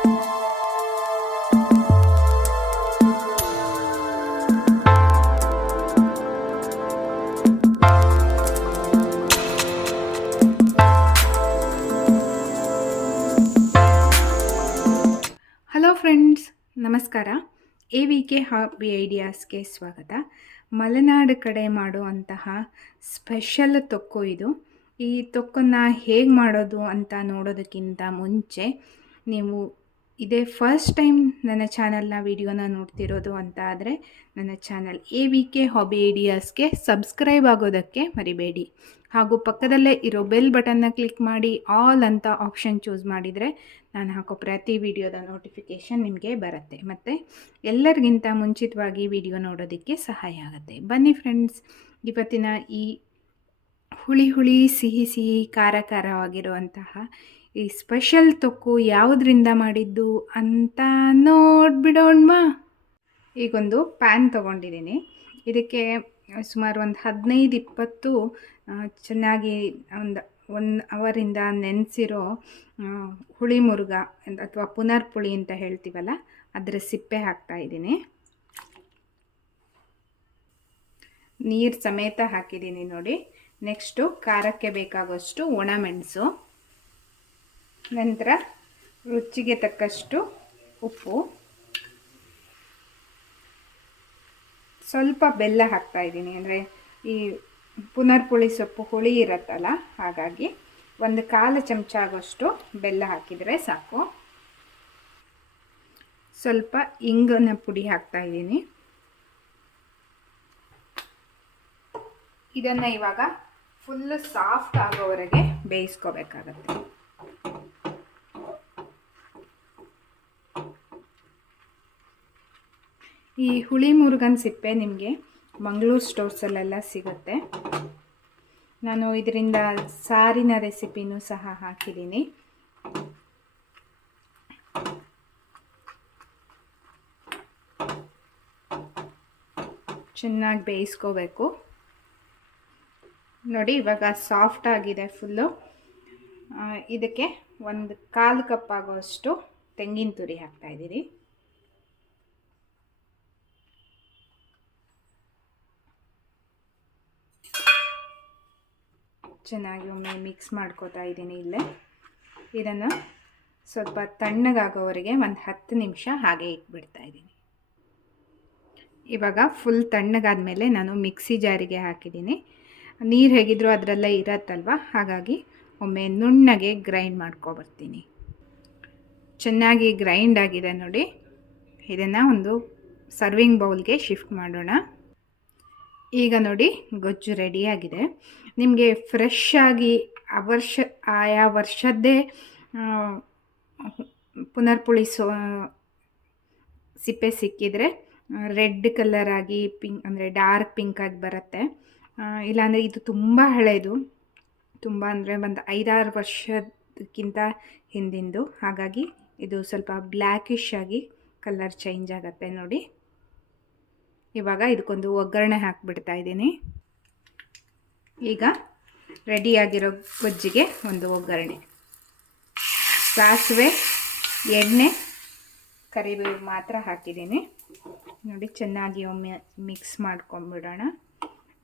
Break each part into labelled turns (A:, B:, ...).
A: Hello friends ನಮಸ್ಕಾರ. A V K hobby ಐಡಿಯಾಸ್ಗೆ ಸ್ವಾಗತ. ಮಲೆನಾಡು ಕಡೆ ಮಾಡುವಂತಹ ಸ್ಪೆಷಲ್ ತೊಕ್ಕು ಇದು. ಈ ತೊಕ್ಕನ್ನು ಹೇಗೆ ಮಾಡೋದು ಅಂತ ನೋಡೋದಕ್ಕಿಂತ ಮುಂಚೆ ನೀವು ಇದೇ ಫಸ್ಟ್ ಟೈಮ್ ನನ್ನ ಚಾನಲ್ನ ವಿಡಿಯೋನ ನೋಡ್ತಿರೋದು ಅಂತ ಆದರೆ ನನ್ನ channel A V K hobby ಐಡಿಯಾಸ್ಗೆ subscribe ಆಗೋದಕ್ಕೆ ಮರಿಬೇಡಿ. ಹಾಗೂ ಪಕ್ಕದಲ್ಲೇ ಇರೋ ಬೆಲ್ ಬಟನ್ನ ಕ್ಲಿಕ್ ಮಾಡಿ ಆಲ್ ಅಂತ ಆಪ್ಷನ್ ಚೂಸ್ ಮಾಡಿದರೆ ನಾನು ಹಾಕೋ ಪ್ರತಿ ವಿಡಿಯೋದ ನೋಟಿಫಿಕೇಷನ್ ನಿಮಗೆ ಬರುತ್ತೆ. ಮತ್ತು ಎಲ್ಲರಿಗಿಂತ ಮುಂಚಿತವಾಗಿ ವಿಡಿಯೋ ನೋಡೋದಕ್ಕೆ ಸಹಾಯ ಆಗುತ್ತೆ. ಬನ್ನಿ ಫ್ರೆಂಡ್ಸ್ ಇವತ್ತಿನ ಈ ಹುಳಿ ಹುಳಿ ಸಿಹಿ ಸಿಹಿ ಖಾರ ಖಾರವಾಗಿರುವಂತಹ ಈ ಸ್ಪೆಷಲ್ ತೊಕ್ಕು ಯಾವುದರಿಂದ ಮಾಡಿದ್ದು ಅಂತ ನೋಡ್ಬಿಡೋಣ ಈಗೊಂದು ಪ್ಯಾನ್ ತೊಗೊಂಡಿದ್ದೀನಿ. ಇದಕ್ಕೆ ಸುಮಾರು ಒಂದು ಹದಿನೈದು ಇಪ್ಪತ್ತು ಚೆನ್ನಾಗಿ ಒಂದು ಒಂದು ಅವರಿಂದ ನೆನೆಸಿರೋ ಹುಳಿ ಮುರುಗ ಅಥವಾ ಪುನರ್ ಪುಳಿ ಅಂತ ಹೇಳ್ತೀವಲ್ಲ ಅದರ ಸಿಪ್ಪೆ ಹಾಕ್ತಾ ಇದ್ದೀನಿ. ನೀರು ಸಮೇತ ಹಾಕಿದ್ದೀನಿ ನೋಡಿ. ನೆಕ್ಸ್ಟು ಖಾರಕ್ಕೆ ಬೇಕಾಗೋಷ್ಟು ಒಣಮೆಣಸು ನಂತರ ರುಚಿಗೆ ತಕ್ಕಷ್ಟು ಉಪ್ಪು. ಸ್ವಲ್ಪ ಬೆಲ್ಲ ಹಾಕ್ತಾ ಇದ್ದೀನಿ, ಅಂದರೆ ಈ ಪುನರ್ಪುಳಿ ಸೊಪ್ಪು ಹುಳಿ ಇರುತ್ತಲ್ಲ, ಹಾಗಾಗಿ ಒಂದು ಕಾಲು ಚಮಚ ಆಗೋಷ್ಟು ಬೆಲ್ಲ ಹಾಕಿದರೆ ಸಾಕು. ಸ್ವಲ್ಪ ಇಂಗನ ಪುಡಿ ಹಾಕ್ತಾ ಇದ್ದೀನಿ. ಇದನ್ನು ಇವಾಗ ಫುಲ್ಲು ಸಾಫ್ಟ್ ಆಗೋವರೆಗೆ ಬೇಯಿಸ್ಕೋಬೇಕಾಗತ್ತೆ. ಈ ಹುಳಿ ಮುರುಗನ್ ಸಿಪ್ಪೆ ನಿಮಗೆ ಮಂಗಳೂರು ಸ್ಟೋರ್ಸಲ್ಲೆಲ್ಲ ಸಿಗುತ್ತೆ. ನಾನು ಇದರಿಂದ ಸಾರಿನ ರೆಸಿಪಿನೂ ಸಹ ಹಾಕಿದ್ದೀನಿ. ಚೆನ್ನಾಗಿ ಬೇಯಿಸ್ಕೋಬೇಕು. ನೋಡಿ, ಇವಾಗ ಸಾಫ್ಟ್ ಆಗಿದೆ ಫುಲ್ಲು ಇದಕ್ಕೆ ಒಂದು ಕಾಲು ಕಪ್ ಆಗೋಷ್ಟು ತೆಂಗಿನ ತುರಿ ಹಾಕ್ತಾಯಿದ್ದೀನಿ ಚೆನ್ನಾಗಿ ಒಮ್ಮೆ ಮಿಕ್ಸ್ ಮಾಡ್ಕೋತಾ ಇದ್ದೀನಿ ಇಲ್ಲೇ. ಇದನ್ನು ಸ್ವಲ್ಪ ತಣ್ಣಗಾಗೋವರೆಗೆ ಒಂದು ಹತ್ತು ನಿಮಿಷ ಹಾಗೆ ಇಟ್ಬಿಡ್ತಾ ಇದ್ದೀನಿ. ಇವಾಗ ಫುಲ್ ತಣ್ಣಗಾದ್ಮೇಲೆ ನಾನು ಮಿಕ್ಸಿ ಜಾರಿಗೆ ಹಾಕಿದ್ದೀನಿ. ನೀರು ಹೇಗಿದ್ರೂ ಅದರಲ್ಲೇ ಇರತ್ತಲ್ವ? ಹಾಗಾಗಿ ಒಮ್ಮೆ ನುಣ್ಣಗೆ ಗ್ರೈಂಡ್ ಮಾಡ್ಕೊಬರ್ತೀನಿ. ಚೆನ್ನಾಗಿ ಗ್ರೈಂಡ್ ಆಗಿದೆ ನೋಡಿ. ಇದನ್ನು ಒಂದು ಸರ್ವಿಂಗ್ ಬೌಲ್ಗೆ ಶಿಫ್ಟ್ ಮಾಡೋಣ. ಈಗ ನೋಡಿ ಗೊಜ್ಜು ರೆಡಿಯಾಗಿದೆ ನಿಮಗೆ ಫ್ರೆಶ್ ಆಗಿ ಆ ವರ್ಷ, ಆಯಾ ವರ್ಷದ್ದೇ ಪುನರ್ಪುಳಿಸೋ ಸಿಪ್ಪೆ ಸಿಕ್ಕಿದರೆ ರೆಡ್ ಕಲರ್ ಪಿಂಕ್ ಅಂದರೆ ಡಾರ್ಕ್ ಪಿಂಕ್ ಆಗಿ ಬರುತ್ತೆ. ಇಲ್ಲಾಂದರೆ ಇದು ತುಂಬ ಹಳೆಯದು ತುಂಬ ಅಂದರೆ ಒಂದು ಐದಾರು ವರ್ಷದಕ್ಕಿಂತ ಹಿಂದಿಂದು. ಹಾಗಾಗಿ ಇದು ಸ್ವಲ್ಪ ಬ್ಲ್ಯಾಕಿಶ್ ಆಗಿ ಕಲರ್ ಚೇಂಜ್ ಆಗುತ್ತೆ ನೋಡಿ. ಇವಾಗ ಇದಕ್ಕೊಂದು ಒಗ್ಗರಣೆ ಹಾಕಿಬಿಡ್ತಾ ಇದ್ದೀನಿ. ಈಗ ರೆಡಿಯಾಗಿರೋ ಗೊಜ್ಜಿಗೆ ಒಂದು ಒಗ್ಗರಣೆ. ಸಾಸಿವೆ, ಎಣ್ಣೆ, ಕರಿಬೇವು ಮಾತ್ರ ಹಾಕಿದ್ದೀನಿ. ನೋಡಿ, ಚೆನ್ನಾಗಿ ಒಮ್ಮೆ ಮಿಕ್ಸ್ ಮಾಡ್ಕೊಂಬಿಡೋಣ.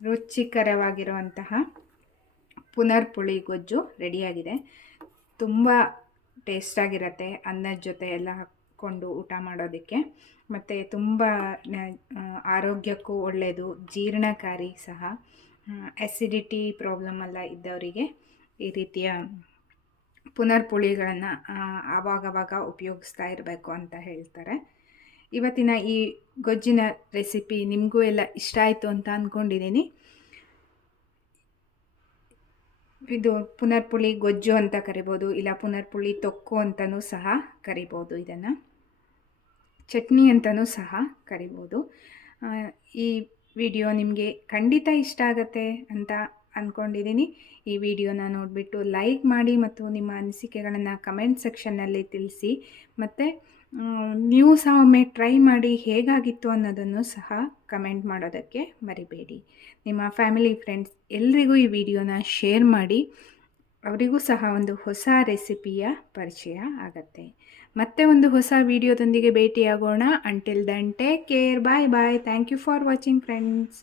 A: ರುಚಿಕರವಾಗಿರುವಂತಹ ಪುನರ್ಪುಳಿ ಗೊಜ್ಜು ರೆಡಿಯಾಗಿದೆ ತುಂಬ ಟೇಸ್ಟಾಗಿರುತ್ತೆ ಅನ್ನದ ಜೊತೆ ಎಲ್ಲ ಹಾಕ್ಕೊಂಡು ಊಟ ಮಾಡೋದಕ್ಕೆ. ಮತ್ತು ತುಂಬ ಆರೋಗ್ಯಕ್ಕೂ ಒಳ್ಳೆಯದು ಜೀರ್ಣಕಾರಿ ಸಹ. ಆ್ಯಸಿಡಿಟಿ ಪ್ರಾಬ್ಲಮ್ ಎಲ್ಲ ಇದ್ದವರಿಗೆ ಈ ರೀತಿಯ ಪುನರ್ಪುಳಿಗಳನ್ನು ಆವಾಗವಾಗ ಉಪಯೋಗಿಸ್ತಾ ಇರಬೇಕು ಅಂತ ಹೇಳ್ತಾರೆ. ಇವತ್ತಿನ ಈ ಗೊಜ್ಜಿನ ರೆಸಿಪಿ ನಿಮಗೂ ಎಲ್ಲ ಇಷ್ಟ ಆಯಿತು ಅಂತ ಅಂದ್ಕೊಂಡಿದ್ದೀನಿ ಇದು ಪುನರ್ಪುಳಿ ಗೊಜ್ಜು ಅಂತ ಕರಿಬೋದು, ಇಲ್ಲ ಪುನರ್ಪುಳಿ ತೊಕ್ಕು ಅಂತಲೂ ಸಹ ಕರಿಬೋದು ಇದನ್ನು. ಚಟ್ನಿ ಅಂತಲೂ ಸಹ ಕರಿಬೋದು. ಈ ವಿಡಿಯೋ ನಿಮಗೆ ಖಂಡಿತ ಇಷ್ಟ ಆಗತ್ತೆ ಅಂತ ಅಂದ್ಕೊಂಡಿದ್ದೀನಿ ಈ ವಿಡಿಯೋನ ನೋಡಿಬಿಟ್ಟು ಲೈಕ್ ಮಾಡಿ ಮತ್ತು ನಿಮ್ಮ ಅನಿಸಿಕೆಗಳನ್ನು ಕಮೆಂಟ್ ಸೆಕ್ಷನ್ನಲ್ಲಿ ತಿಳಿಸಿ. ಮತ್ತು ನೀವು ಸಹ ಒಮ್ಮೆ ಟ್ರೈ ಮಾಡಿ ಹೇಗಾಗಿತ್ತು ಅನ್ನೋದನ್ನು ಸಹ ಕಮೆಂಟ್ ಮಾಡೋದಕ್ಕೆ ಮರಿಬೇಡಿ. ನಿಮ್ಮ ಫ್ಯಾಮಿಲಿ ಫ್ರೆಂಡ್ಸ್ ಎಲ್ರಿಗೂ ಈ ವಿಡಿಯೋನ ಶೇರ್ ಮಾಡಿ, ಅವರಿಗೂ ಸಹ ಒಂದು ಹೊಸ ರೆಸಿಪಿಯ ಪರಿಚಯ ಆಗತ್ತೆ. ಮತ್ತೆ ಒಂದು ಹೊಸ ವಿಡಿಯೋದೊಂದಿಗೆ ಭೇಟಿಯಾಗೋಣ. Until then take care bye bye thank you for watching friends